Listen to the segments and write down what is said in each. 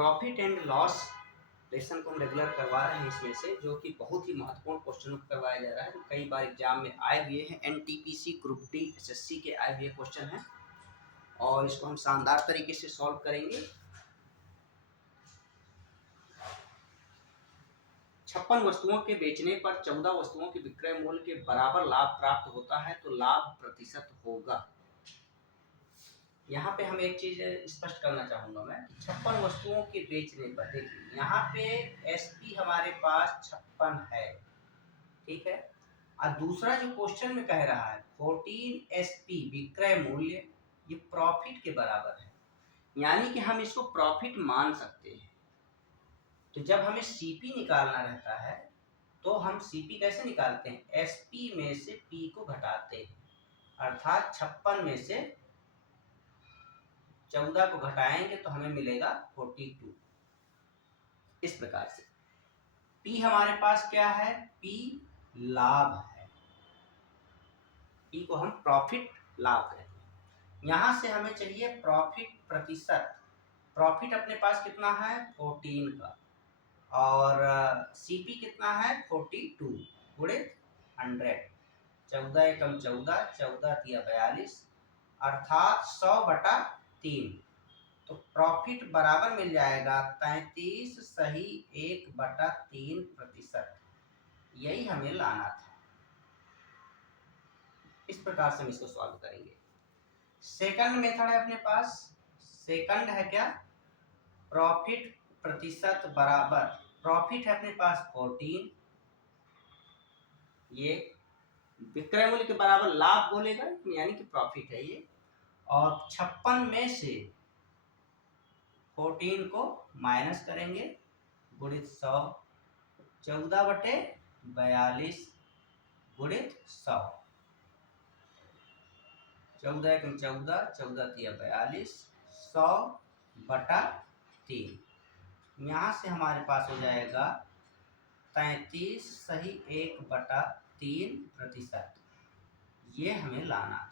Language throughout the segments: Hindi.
प्रॉफिट एंड लॉस लेसन को हम रेगुलर करवा रहे हैं इसमें से, जो कि बहुत ही महत्वपूर्ण क्वेश्चन करवाया जा रहा है, जो कई बार एग्जाम में आए हुए हैं। एनटीपीसी ग्रुप डी एसएससी के आए हुए क्वेश्चन हैं और इसको हम शानदार तरीके से सॉल्व करेंगे। 56 वस्तुओं के बेचने पर 14 वस्तुओं के विक्रय मूल्य के बराबर लाभ प्राप्त होता है तो लाभ प्रतिशत होगा। यहाँ पे हम एक चीज स्पष्ट करना चाहूंगा मैं, 56 वस्तुओं के बेचने पर, देखिए यहाँ पे एसपी हमारे पास 56 है, ठीक है। और दूसरा जो क्वेश्चन में कह रहा है 14 एसपी विक्रय मूल्य, ये प्रॉफिट के बराबर है, यानी कि हम इसको प्रॉफिट मान सकते हैं। तो जब हमें सीपी निकालना रहता है तो हम सीपी कैसे निकालते हैं, एसपी में से पी को घटाते हैं, अर्थात 56 में से 14 को घटाएंगे तो हमें मिलेगा 42। इस प्रकार से पी हमारे पास क्या है, पी लाभ है, पी को हम प्रॉफिट लाभ कहते हैं। यहां से हमें चाहिए प्रॉफिट प्रतिशत। प्रॉफिट अपने पास कितना है 14 का, और सीपी कितना है 42 गुणित 100, 14 एकम 14, 14 तिया 42, अर्थात 100/3। तो प्रॉफिट बराबर मिल जाएगा 33 सही 1/3%। यही हमें लाना था। इस प्रकार से हम इसको सॉल्व करेंगे। सेकंड मेथड है अपने पास, सेकंड है क्या, प्रॉफिट प्रतिशत बराबर, प्रॉफिट है अपने पास 14, ये विक्रय मूल्य के बराबर लाभ बोलेगा यानी कि प्रॉफिट है ये, और 56 में से 14 को माइनस करेंगे गुणित 100, 14/42 गुणित 100, 14 एकम 14, 14 तिया 42, 100/3। यहाँ से हमारे पास हो जाएगा 33 सही 1/3%। ये हमें लाना था।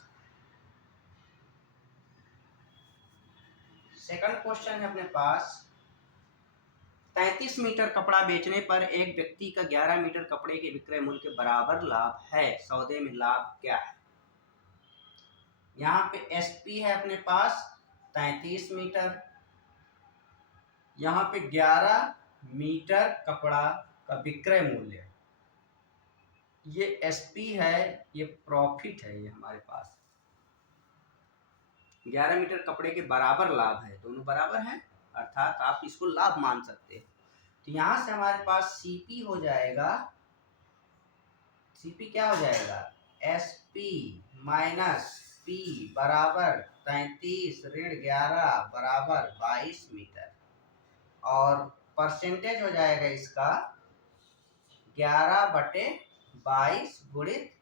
सेकंड क्वेश्चन है अपने पास, 33 मीटर कपड़ा बेचने पर एक व्यक्ति का 11 मीटर कपड़े के विक्रय मूल्य के बराबर लाभ है, सौदे में लाभ क्या है। यहाँ पे एसपी है अपने पास 33 मीटर, यहाँ पे 11 मीटर कपड़ा का विक्रय मूल्य, ये एसपी है, ये प्रॉफिट है, ये हमारे पास 11 मीटर कपड़े के बराबर लाभ है, दोनों बराबर हैं, अर्थात आप इसको लाभ मान सकते हैं। तो यहां से हमारे पास सीपी हो जाएगा, सीपी क्या हो जाएगा, एसपी माइनस पी बराबर 33 ऋण 11 बराबर 22 मीटर, और परसेंटेज हो जाएगा इसका 11/22 गुणित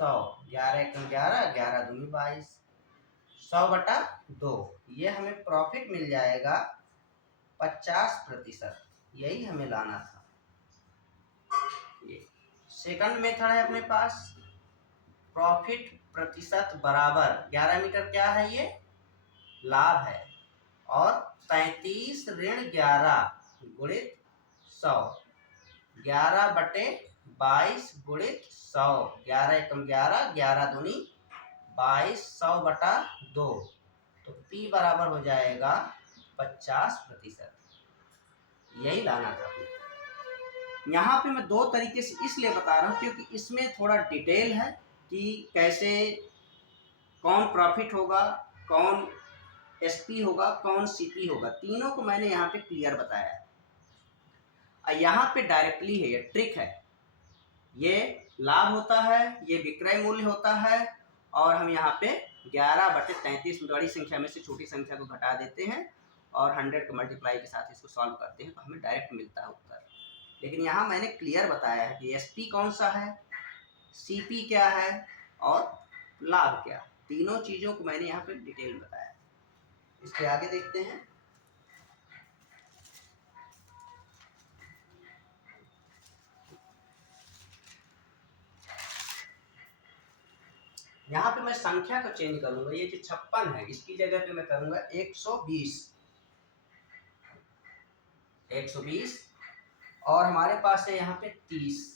100, 11 एकम 11, 11 दूनी 22, 100/2। ये हमें प्रॉफिट मिल जाएगा 50%। यही हमें लाना था। ये सेकंड मेथड है अपने पास, प्रॉफिट प्रतिशत बराबर 11 मीटर क्या है, ये लाभ है, और 33 ऋण 11 गुणित 100, 11/22 गुणित 100, 11 एकम 11, 11 दूनी 22, 100/2। तो P बराबर हो जाएगा 50%। यही लाना था। यहाँ पे मैं दो तरीके से इसलिए बता रहा हूँ क्योंकि इसमें थोड़ा डिटेल है कि कैसे, कौन प्रॉफिट होगा, कौन एसपी होगा, कौन सीपी होगा, तीनों को मैंने यहाँ पे क्लियर बताया है। यहाँ पे डायरेक्टली है, ये ट्रिक है, ये लाभ होता है, ये विक्रय मूल्य होता है, और हम यहाँ पे 11/33 बड़ी संख्या में से छोटी संख्या को घटा देते हैं और 100 को मल्टीप्लाई के साथ इसको सॉल्व करते हैं तो हमें डायरेक्ट मिलता है उत्तर। लेकिन यहाँ मैंने क्लियर बताया है कि एसपी कौन सा है, सीपी क्या है और लाभ क्या है, तीनों चीज़ों को मैंने यहाँ पे डिटेल बताया। इसके आगे देखते हैं। यहाँ पे मैं संख्या को चेंज करूंगा, ये जो 56 है इसकी जगह पे मैं करूंगा 120। 120 और हमारे पास है यहाँ पे 30।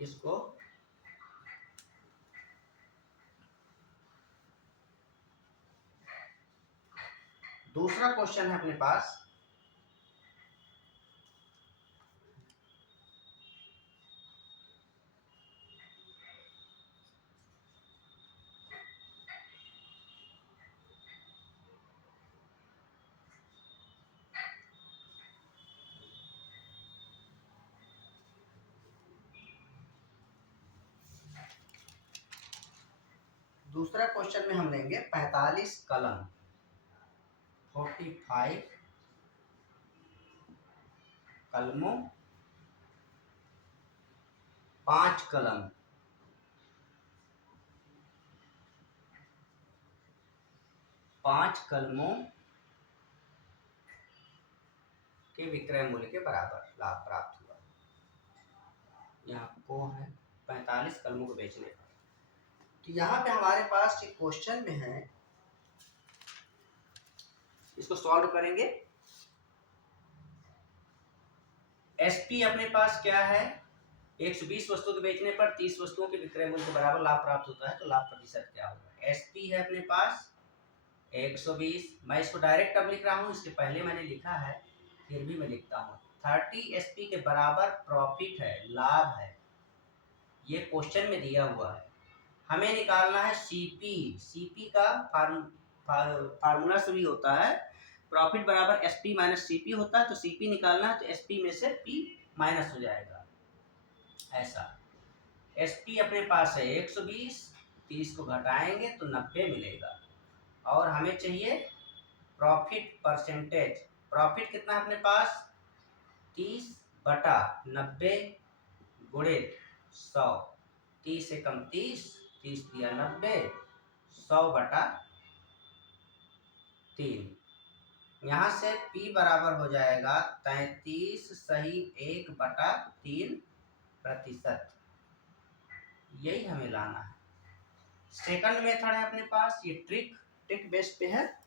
इसको दूसरा क्वेश्चन है अपने पास, दूसरा क्वेश्चन में हम लेंगे 45 कलम, 45 कलमों 5 कलम, 5 कलमों के विक्रय मूल्य के बराबर लाभ प्राप्त हुआ। यहाँ को है 45 कलमों को बेचने पर। तो यहाँ पे हमारे पास एक क्वेश्चन में है, इसको सॉल्व करेंगे। एसपी अपने पास क्या है, 120 वस्तु के बेचने पर 30 वस्तुओं के विक्रय मूल्य के बराबर लाभ प्राप्त होता है, तो लाभ प्रतिशत क्या होगा। एसपी है अपने पास 120, मैं इसको डायरेक्ट अब लिख रहा हूँ, इसके पहले मैंने लिखा है फिर भी मैं लिखता हूँ। 30 एसपी के बराबर प्रॉफिट है, लाभ है, ये क्वेश्चन में दिया हुआ है। हमें निकालना है सीपी। सीपी का फार्मूला से भी होता है, प्रॉफिट बराबर एसपी माइनस सीपी होता है। तो सीपी निकालना है तो एसपी में से पी माइनस हो जाएगा, ऐसा। एसपी अपने पास है 120, 30 को घटाएंगे तो 90 मिलेगा। और हमें चाहिए प्रॉफिट परसेंटेज। प्रॉफिट कितना है अपने पास, 30/90 गुणित 100। 30 से कम 30, 30 दिया 90, 100/3। यहाँ से P बराबर हो जाएगा 33 सही 1/3%। यही हमें लाना है। सेकंड मेथड है अपने पास, ये ट्रिक बेस पे है,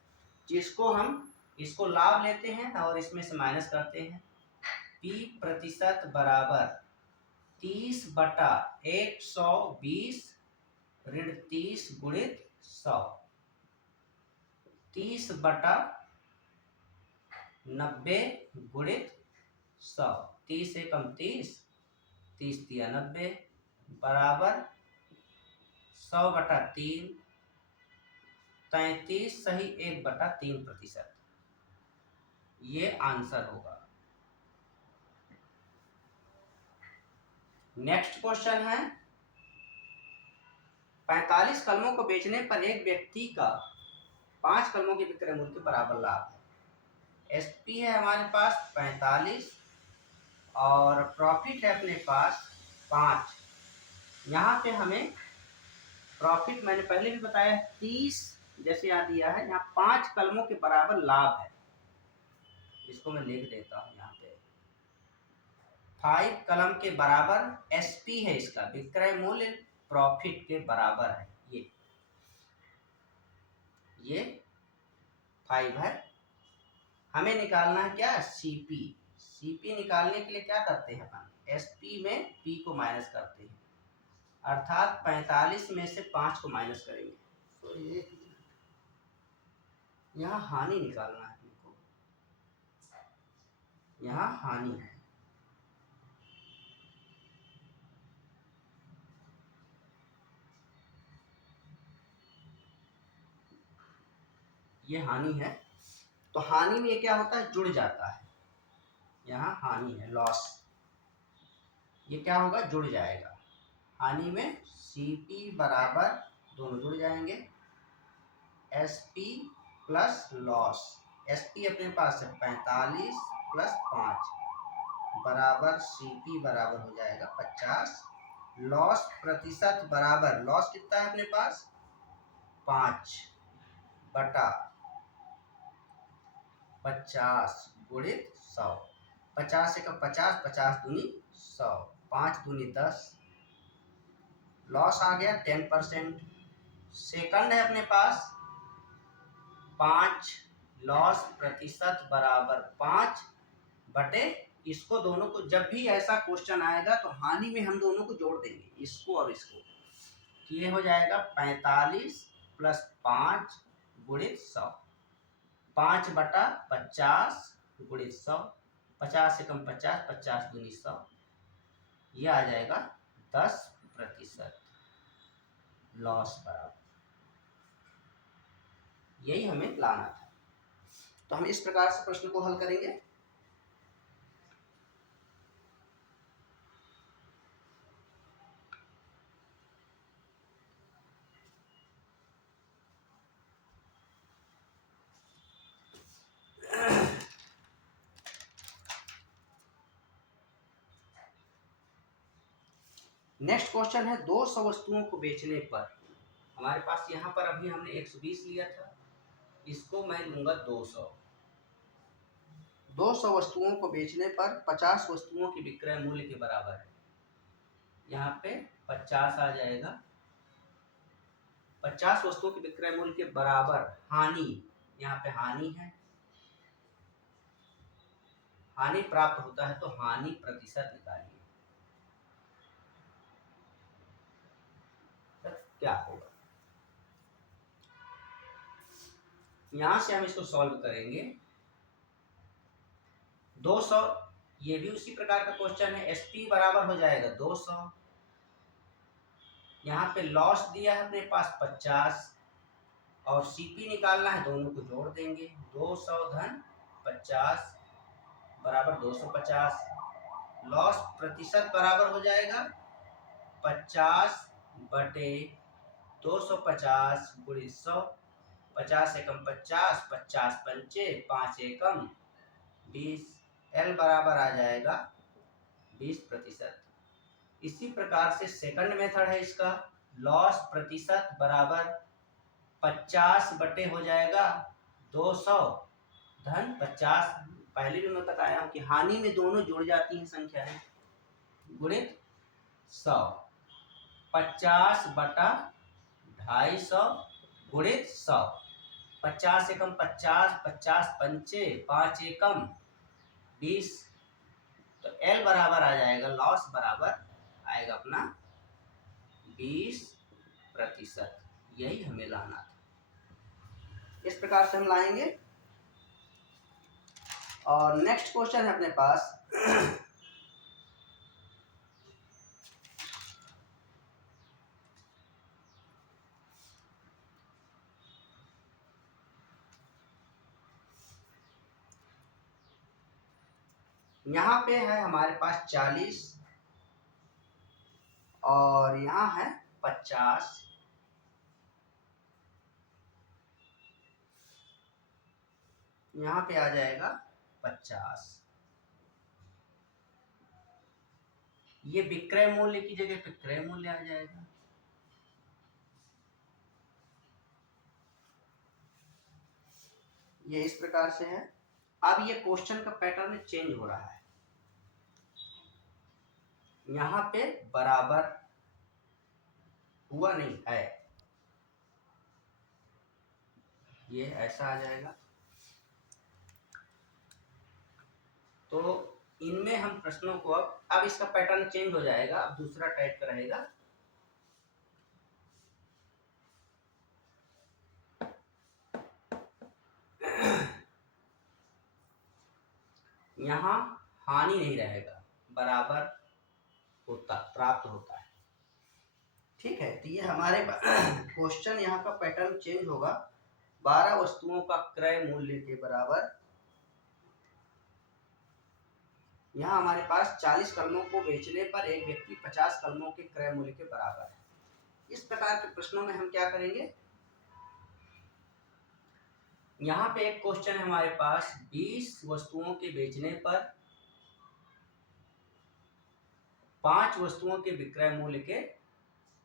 जिसको हम इसको लाभ लेते हैं और इसमें से माइनस करते हैं। P प्रतिशत बराबर 30/120 ऋण 30 गुणित 100। 30/90 गुणित 100। 30 से कम 30, 30 दिया 90 बराबर 100/3, 33 सही 1/3%। ये आंसर होगा। नेक्स्ट क्वेश्चन है, 45 कलमों को बेचने पर एक व्यक्ति का 5 कलमों के विक्रय मूल्य के बराबर लाभ है। एसपी है हमारे पास 45 और प्रॉफिट है अपने पास 5। यहाँ पे हमें प्रॉफिट मैंने पहले भी बताया 30, जैसे यहाँ दिया है, यहाँ 5 कलमों के बराबर लाभ है। इसको मैं लिख देता हूँ यहाँ पे, 5 कलम के बराबर एसपी है, इसका विक्रय मूल्य प्रॉफिट के बराबर है। ये 5 है। हमें निकालना है क्या, सीपी। सीपी निकालने के लिए क्या करते हैं अपन, एसपी में पी को माइनस करते हैं, अर्थात 45 में से 5 को माइनस करेंगे। तो यहाँ हानि निकालना है हमको, यहाँ हानि है। ये हानि है, तो हानि में क्या होता है, जुड़ जाता है। यहाँ हानि है, लॉस, ये क्या होगा, जुड़ जाएगा। हानि में सीपी बराबर दोनों जुड़ जाएंगे, एसपी प्लस लॉस। एसपी अपने पास है 45 प्लस 5 बराबर सीपी बराबर हो जाएगा 50। लॉस प्रतिशत बराबर, लॉस कितना है अपने पास 5/50 गुणित 100। 50 से कम 50, 50 दूनी 100, 5 दूनी 10, लॉस आ गया 10%। सेकंड है अपने पास 5 लॉस प्रतिशत बराबर 5 बटे इसको, दोनों को जब भी ऐसा क्वेश्चन आएगा तो हानि में हम दोनों को जोड़ देंगे, इसको और इसको। ये हो जाएगा 45 प्लस 5 गुणित 100, 5 बटा 50 गुणित 100, 50 एकम 50, 50 गुणित 100, यह आ जाएगा 10% लॉस बराबर, यही हमें लाना था। तो हम इस प्रकार से प्रश्न को हल करेंगे। नेक्स्ट क्वेश्चन है 200 वस्तुओं को बेचने पर, हमारे पास यहाँ पर अभी हमने 120 लिया था, इसको मैं लूंगा 200। 200 वस्तुओं को बेचने पर 50 वस्तुओं की विक्रय मूल्य के बराबर है। यहाँ पे 50 आ जाएगा, 50 वस्तुओं के विक्रय मूल्य के बराबर हानि, यहाँ पे हानि है, हानि प्राप्त होता है तो हानि प्रतिशत निकालिए, क्या होगा। यहां से हम इसको सॉल्व करेंगे। 200, ये भी उसी प्रकार का क्वेश्चन है, एसपी बराबर हो जाएगा 200, यहाँ पे लॉस दिया है अपने पास 50 और सीपी निकालना है, दोनों को जोड़ देंगे, 200 धन 50 बराबर 250, लॉस प्रतिशत बराबर हो जाएगा 50 बटे 250 गुणित 100, 50 एकम 50, 50 पंचे 5 एकम 20, एल बराबर आ जाएगा 20%। इसी प्रकार से सेकंड मेथड है इसका, लॉस प्रतिशत बराबर 50 बटे हो जाएगा 200 धन 50, पहले भी मैं बताया हूं कि हानि में दोनों जुड़ जाती हैं संख्याएं, गुणित 100, 50 बटा 250 गुणित 100, 50 एकम 50, 50 पंचे 5 एकम 20, तो एल बराबर आ जाएगा, लॉस बराबर आएगा अपना 20%, यही हमें लाना था। इस प्रकार से हम लाएंगे। और नेक्स्ट क्वेश्चन है अपने पास यहाँ पे है हमारे पास 40 और यहाँ है 50, यहाँ पे आ जाएगा 50, ये विक्रय मूल्य की जगह पे क्रय मूल्य आ जाएगा। ये इस प्रकार से है। अब ये क्वेश्चन का पैटर्न चेंज हो रहा है, यहाँ पे बराबर हुआ नहीं है, ये ऐसा आ जाएगा। तो इनमें हम प्रश्नों को अब इसका पैटर्न चेंज हो जाएगा, अब दूसरा टाइप का रहेगा। यहाँ हानि नहीं रहेगा, बराबर होता प्राप्त होता है, ठीक है। तो ये हमारे क्वेश्चन यहाँ का पैटर्न चेंज होगा, 12 वस्तुओं का क्रय मूल्य के बराबर, यहाँ हमारे पास 40 कलमों को बेचने पर एक व्यक्ति 50 कलमों के क्रय मूल्य के बराबर है। इस प्रकार के प्रश्नों में हम क्या करेंगे, यहाँ पे एक क्वेश्चन है हमारे पास, 20 वस्तुओं के बेचने पर 5 वस्तुओं के विक्रय मूल्य के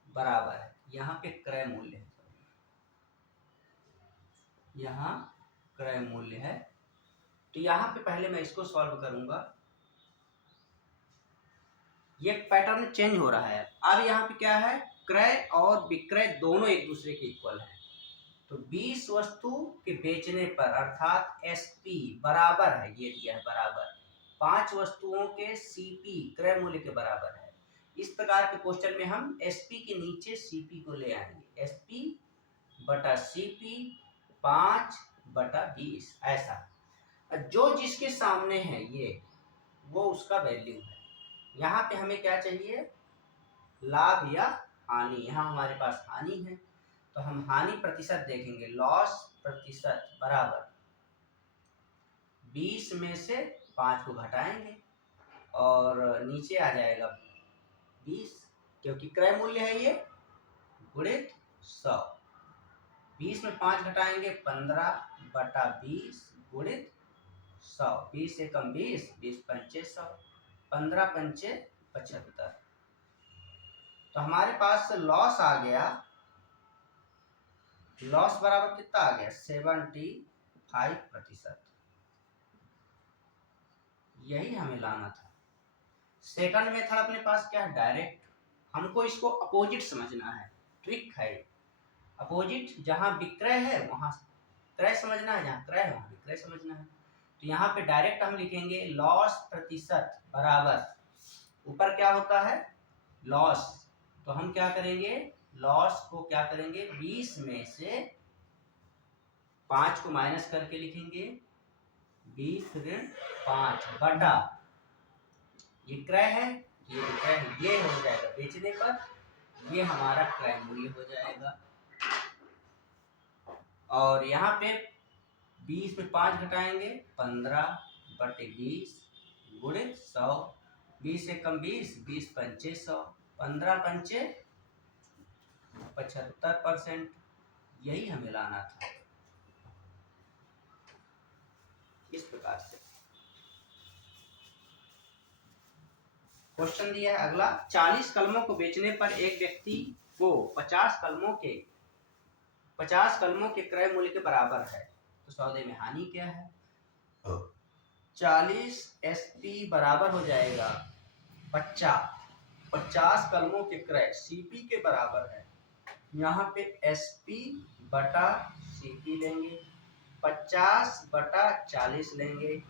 बराबर है, यहाँ पे क्रय मूल्य है, यहाँ क्रय मूल्य है। तो यहाँ पे पहले मैं इसको सॉल्व करूंगा, ये पैटर्न चेंज हो रहा है। अब यहाँ पे क्या है, क्रय और विक्रय दोनों एक दूसरे के इक्वल है, तो 20 वस्तु के बेचने पर अर्थात एसपी बराबर है, ये दिया है बराबर 5 वस्तुओं के सीपी क्रय मूल्य के बराबर है। इस प्रकार के क्वेश्चन में हम एसपी के नीचे सीपी को ले आएंगे, एसपी बटा सीपी 5/20 ऐसा। जो जिसके सामने है ये वो उसका वैल्यू है। यहाँ पे हमें क्या चाहिए, लाभ या हानि। यहाँ हमारे पास हानि है तो हम हानि प्रतिशत देखेंगे, लॉस प्रतिशत बराबर 20 में से 5 को घटाएंगे और नीचे आ जाएगा 20, क्योंकि क्रय मूल्य है ये, गुणित 100। 20 में 5 घटाएंगे 15/20 गुणित 100। 20 से कम 20, 20 पंचे 100, 15 पंचे 75। तो हमारे पास लॉस आ गया, लॉस बराबर कितना आ गया 75%। यही हमें लाना था। सेकंड मेथड अपने पास क्या है, डायरेक्ट। हमको इसको अपोजिट समझना है, ट्रिक है अपोजिट। जहां विक्रय है वहां क्रय समझना है, जहां क्रय है वहां विक्रय समझना है। तो यहाँ पे डायरेक्ट हम लिखेंगे लॉस प्रतिशत बराबर, ऊपर क्या होता है लॉस, तो हम क्या करेंगे लॉस को क्या करेंगे 20 में से 5 को माइनस करके लिखेंगे 20 ऋण 5 बटा, ये क्रय है, ये विक्रय है, ये हो जाएगा बेचने पर, ये हमारा क्रय मूल्य हो जाएगा। और यहाँ पे 20 में 5 घटाएंगे 15/20 गुणित 100। 20 से कम 20, 20 पंचे 100, 15 पंचे 75%। यही हमें लाना था इस प्रकार से। क्वेश्चन दिया है अगला, 40 कलमों को बेचने पर एक व्यक्ति को 50 कलमों के क्रय मूल्य के बराबर है, तो सौदे में हानि क्या है। 40 एसपी बराबर हो जाएगा 50 कलमों के क्रय सीपी के बराबर है। यहाँ पे एसपी बटा सीपी लेंगे, 50/40 लेंगे।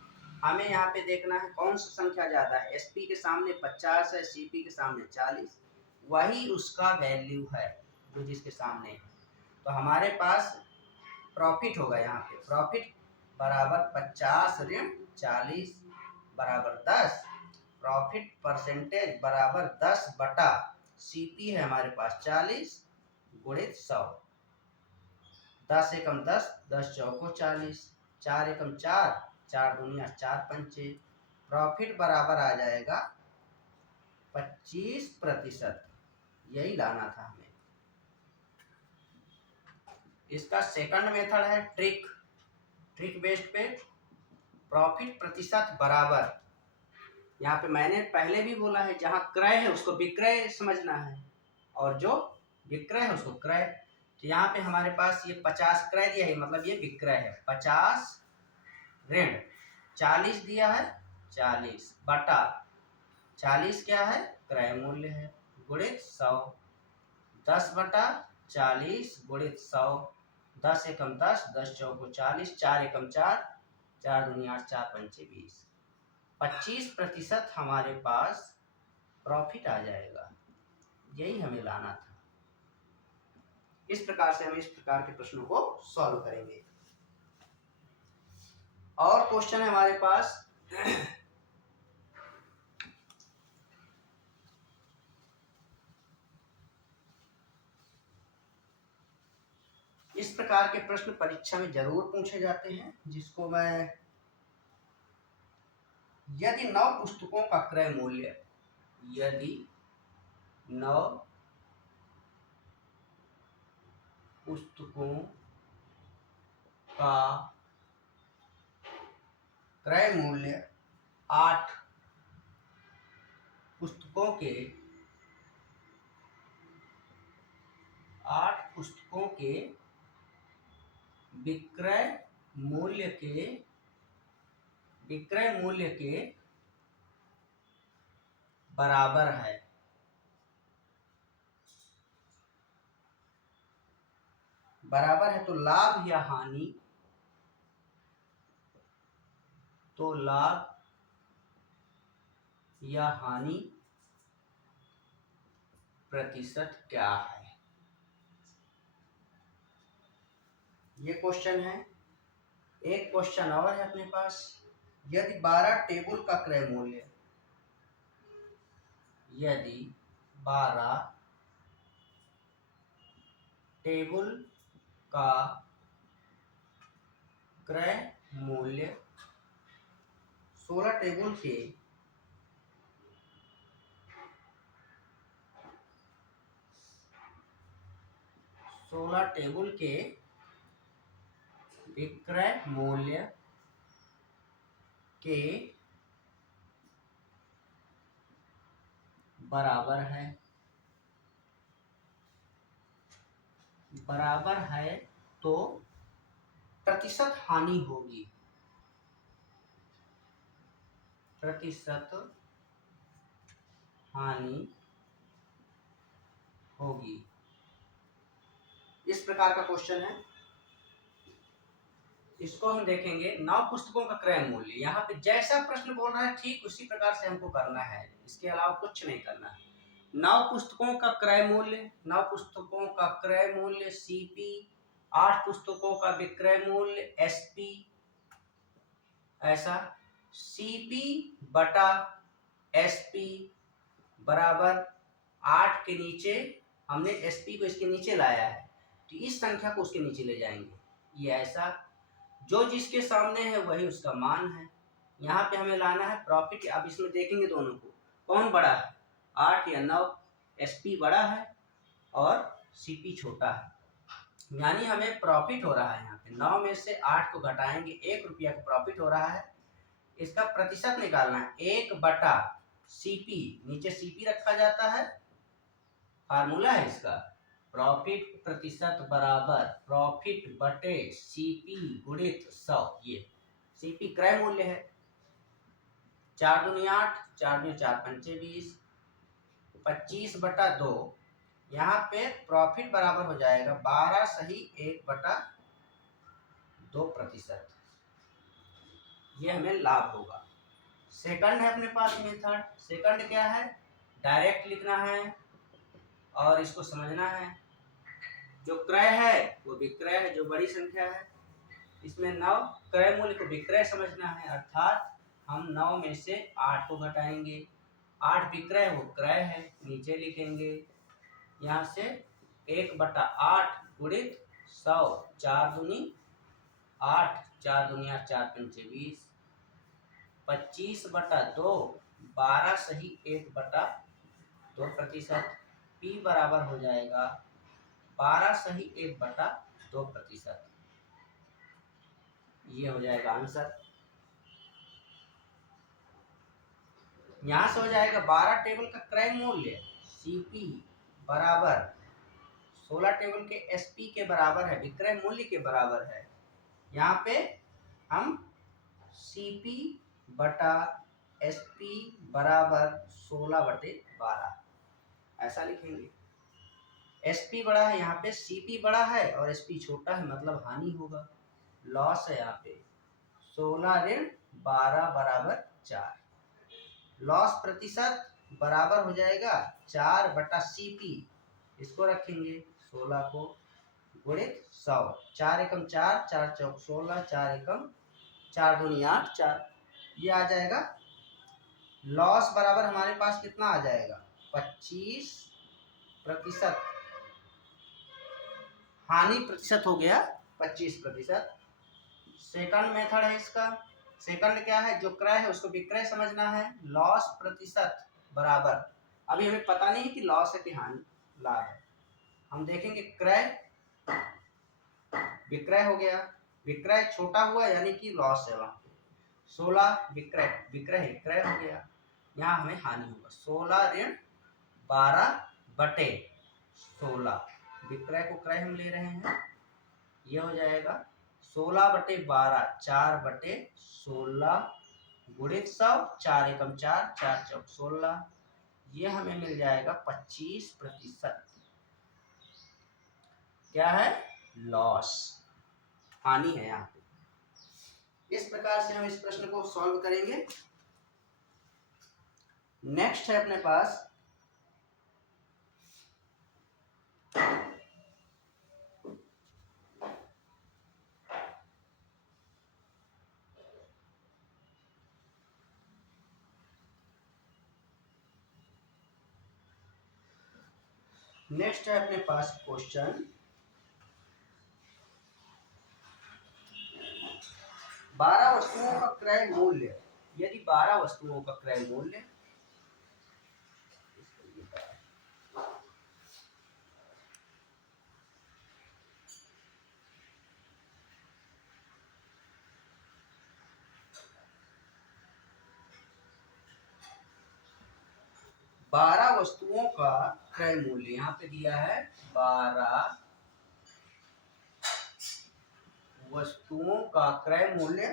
हमें यहाँ पे देखना है कौन सा संख्या ज्यादा है, एसपी के सामने 50 है, सीपी के सामने 40, वही उसका वैल्यू है जो जिसके सामने है। तो हमारे पास प्रॉफिट होगा, यहाँ पे प्रॉफिट बराबर 50 ऋण 40 बराबर 10, प्रॉफिट परसेंटेज बराबर 10 बटा सीपी है हमारे पास 40 गुणित 100। 10 एकम 10, 10 चौको 40, 4 एकम 4, 4 दूनिया 4 पंचे। प्रॉफिट बराबर आ जाएगा 25%। यही लाना था हमें। इसका सेकंड मेथड है ट्रिक बेस्ड पे, प्रॉफिट प्रतिशत बराबर, यहाँ पे मैंने पहले भी बोला है जहां क्रय है उसको विक्रय समझना है और जो विक्रय है उसको क्रय। तो यहाँ पे हमारे पास ये 50 क्रय दिया है, मतलब ये विक्रय है। 50 ऋण 40 दिया है 40 बटा 40 क्या है क्रय मूल्य है गुणित 100। 10/40 गुणित 100, 10 एकम 10, 10 चौको 40, 4 एकम 4, 4 दूनी 8, 4 पंचे 20। 25% हमारे पास प्रॉफिट आ जाएगा। यही हमें लाना था। इस प्रकार से हम इस प्रकार के प्रश्नों को सॉल्व करेंगे। और क्वेश्चन है हमारे पास इस प्रकार के प्रश्न परीक्षा में जरूर पूछे जाते हैं, जिसको मैं, यदि 9 पुस्तकों का क्रय मूल्य, यदि 9 पुस्तकों का क्रय मूल्य 8 पुस्तकों के विक्रय मूल्य के बराबर है, बराबर है तो लाभ या हानि, तो लाभ या हानि प्रतिशत क्या है, ये क्वेश्चन है। एक क्वेश्चन और है अपने पास, यदि 12 टेबल का क्रय मूल्य, यदि 12 टेबल का क्रय मूल्य 16 टेबल के विक्रय मूल्य के बराबर है तो प्रतिशत हानि होगी, प्रतिशत हानि होगी। इस प्रकार का क्वेश्चन है, इसको हम देखेंगे। 9 पुस्तकों का क्रय मूल्य, यहाँ पे जैसा प्रश्न बोल रहा है ठीक उसी प्रकार से हमको करना है, इसके अलावा कुछ नहीं करना है। 9 पुस्तकों का क्रय मूल्य, 9 पुस्तकों का क्रय मूल्य सीपी, 8 पुस्तकों का विक्रय मूल्य एसपी, ऐसा सीपी बटा एसपी बराबर 8 के नीचे हमने एसपी को इसके नीचे लाया है तो इस संख्या को उसके नीचे ले जाएंगे। ये ऐसा, जो जिसके सामने है वही उसका मान है। यहाँ पे हमें लाना है प्रॉफिट। अब इसमें देखेंगे दोनों को कौन बड़ा है, 8 या 9। एसपी बड़ा है और सीपी छोटा है, यानी हमें प्रॉफिट हो रहा है। यहाँ पे 9 में से 8 को घटाएंगे, 1 रुपया का प्रॉफिट हो रहा है। इसका प्रतिशत निकालना है, 1 बटा सीपी, नीचे सीपी रखा जाता है, फार्मूला है इसका, प्रॉफिट प्रतिशत बराबर प्रॉफिट बटे सीपी गुणित 100। ये सीपी क्रय मूल्य है, 4 दूनी 8, 4 दूनी 4 पंचे 20, 25 बटा 2। यहाँ पे प्रॉफिट बराबर हो जाएगा 12 सही 1 बटा 2%। ये हमें लाभ होगा। सेकंड है अपने पास मेथड। सेकंड क्या है, डायरेक्ट लिखना है और इसको समझना है। जो क्रय है वो विक्रय है, जो बड़ी संख्या है। इसमें 9 क्रय मूल्य को विक्रय समझना है, अर्थात हम 9 में से 8 को घटाएंगे। 8 विक्रय वो क्रय है, नीचे लिखेंगे। यहाँ से 1 बटा 8 गुणित 100, 4 दूनी 8, 4 दूनी 8, 4 पंचे 20, 25 बटा 2, 12 सही 1 बटा 2%। पी बराबर हो जाएगा 12 सही 1 बटा 2%। ये हो जाएगा आंसर। यहां से हो जाएगा 12 टेबल का क्रय मूल्य सीपी बराबर 16 टेबल के एसपी के बराबर है, विक्रय मूल्य के बराबर है। यहाँ पे हम सीपी बटा एसपी बराबर 16/12 ऐसा लिखेंगे। एसपी बड़ा है, यहाँ पे सीपी बड़ा है और एसपी छोटा है, मतलब हानि होगा, लॉस है। यहाँ पे 16 ऋण 12 बराबर 4। लॉस प्रतिशत बराबर हो जाएगा 4 बटा सीपी, इसको रखेंगे 16 को गुणित 100, 4 एकम 4, 4 चौक 16, 4 एकम 4 दूनी 8, 4। ये आ जाएगा लॉस बराबर हमारे पास कितना आ जाएगा 25%। हानि प्रतिशत हो गया 25%। सेकंड मेथड है इसका। सेकंड क्या है, जो क्रय है उसको विक्रय समझना है। लॉस प्रतिशत बराबर, अभी हमें पता नहीं कि लॉस है कि हानि लाभ है। हम देखेंगे क्रय विक्रय हो गया, विक्रय छोटा हुआ यानी कि लॉस है। वहां 16 विक्रय विक्रय क्रय हो गया, यहाँ हमें हानि होगा 16 ऋण 12 बटे 16। विक्रय को क्रय हम ले रहे हैं, ये हो जाएगा 16/12, 4/16 गुणित 100, 4 एकम 4, 4 चौक 16। ये हमें मिल जाएगा 25%। क्या है लॉस, हानि है यहाँ पे। इस प्रकार से हम इस प्रश्न को सॉल्व करेंगे। नेक्स्ट है अपने पास क्वेश्चन 12 वस्तुओं का क्रय मूल्य, यदि 12 वस्तुओं का क्रय मूल्य 12 वस्तुओं का क्रय मूल्य यहाँ पे दिया है 12 वस्तुओं का क्रय मूल्य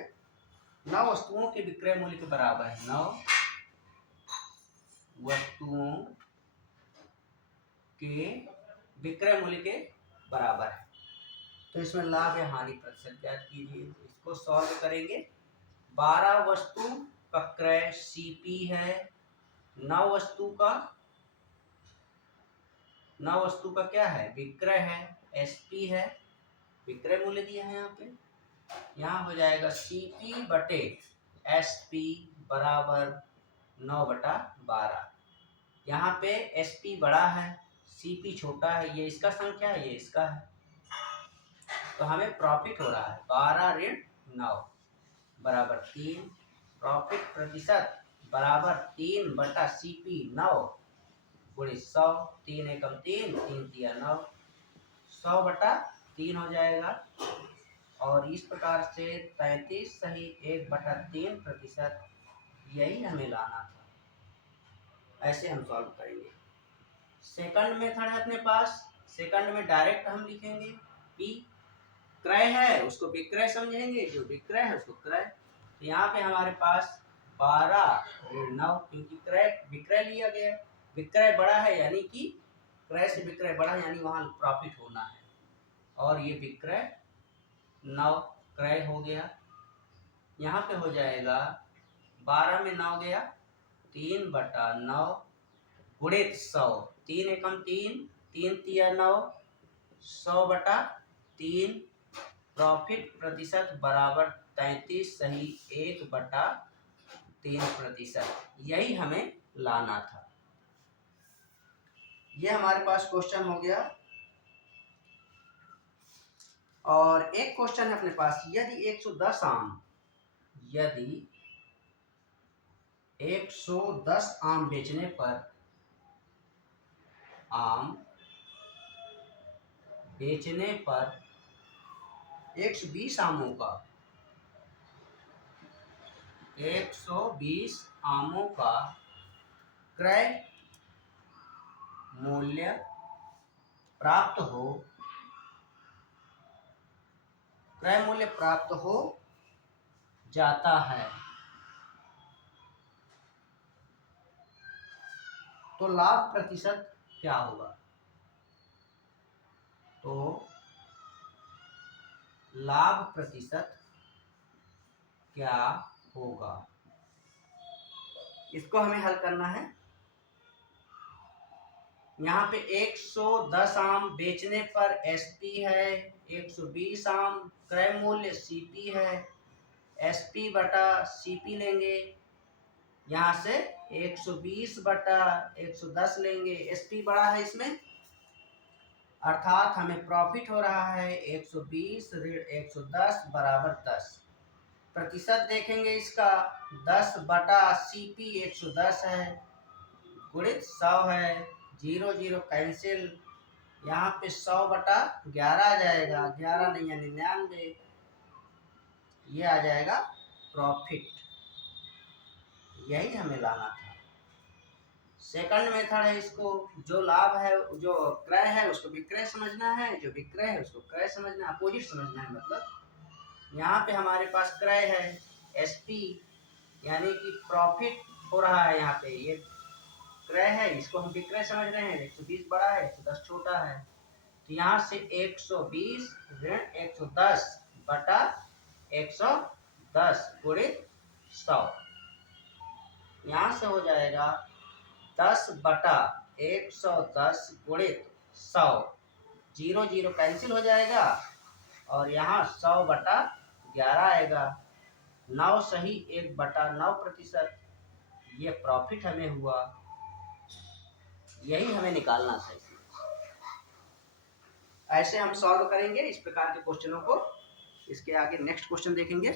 9 वस्तुओं के विक्रय मूल्य के बराबर है। 9 वस्तुओं के विक्रय मूल्य के बराबर है। तो इसमें लाभ या हानि प्रतिशत ज्ञात कीजिए। इसको सॉल्व करेंगे। 12 वस्तु का क्रय CP है, 9 वस्तु का क्या है, विक्रय है, SP है, विक्रय मूल्य दिया है यहाँ पे। यहाँ हो जाएगा CP बटे SP बराबर 9/12। यहाँ पे SP बड़ा है, CP छोटा है, ये इसका संख्या है, ये इसका है, तो हमें प्रॉफिट हो रहा है 12 ऋण 9 बराबर 3। प्रॉफिट प्रतिशत बराबर 3/CP 9 गुणे 100, 3 एकम 3, 3 तिया 9, 100/3 हो जाएगा। और इस प्रकार से 33 सही 1/3%, यही हमें लाना था। ऐसे हम सॉल्व करेंगे। सेकंड मेथड है अपने पास। सेकंड में डायरेक्ट हम लिखेंगे P, क्रय है उसको विक्रय समझेंगे, जो विक्रय है उसको क्रय। तो यहाँ पे हमारे पास 12 ऋण 9, क्योंकि क्रय विक्रय लिया गया, विक्रय बड़ा है यानी कि क्रय से विक्रय बड़ा यानी वहाँ प्रॉफिट होना है, और ये विक्रय 9 क्रय हो गया। यहाँ पे हो जाएगा 12 में 9 गया 3/9 गुणित 100, 3 एकम 3, 3 तिया 9, 100/3। प्रॉफिट प्रतिशत बराबर 33 सही 1/3%, यही हमें लाना था। ये हमारे पास क्वेश्चन हो गया। और एक क्वेश्चन है अपने पास, यदि 110 आम बेचने पर 120 आमों का क्रय मूल्य प्राप्त हो जाता है, तो लाभ प्रतिशत क्या होगा? तो लाभ प्रतिशत क्या होगा, इसको हमें हल करना है। यहाँ पे 110 आम बेचने पर SP है, 120 आम क्रय मूल्य CP है, SP/CP लेंगे, यहाँ से 120/110 लेंगे, SP बड़ा है इसमें, अर्थात हमें प्रॉफिट हो रहा है 120 ऋण 110 बराबर 10। प्रतिशत देखेंगे इसका 10/CP 110 है, गुणित 100 है, 0 0 कैंसिल, यहाँ पे 100/11 आ जाएगा, 11 नहीं 99, ये आ जाएगा प्रॉफिट, यही हमें लाना था। सेकंड मेथड है, इसको जो लाभ है, जो क्रय है उसको विक्रय समझना है, जो विक्रय है उसको क्रय समझना है, अपोजिट समझना है। मतलब यहाँ पे हमारे पास क्रय है SP, यानी कि प्रॉफिट हो रहा है, यहाँ पे ये क्रय है, इसको हम विक्रय समझ रहे हैं। 120 बड़ा है, 110 छोटा है, यहाँ से 120 ऋण 110 बटा 110 गुणित 100। यहाँ से हो जाएगा 10 बटा 110 गुणित 100, 0 0 कैंसिल हो जाएगा और यहाँ 100 बटा 11 आएगा। 9 सही 1 बटा 9%, ये प्रॉफिट हमें हुआ, यही हमें निकालना था। ऐसे हम सॉल्व करेंगे इस प्रकार के क्वेश्चनों को। इसके आगे नेक्स्ट क्वेश्चन देखेंगे।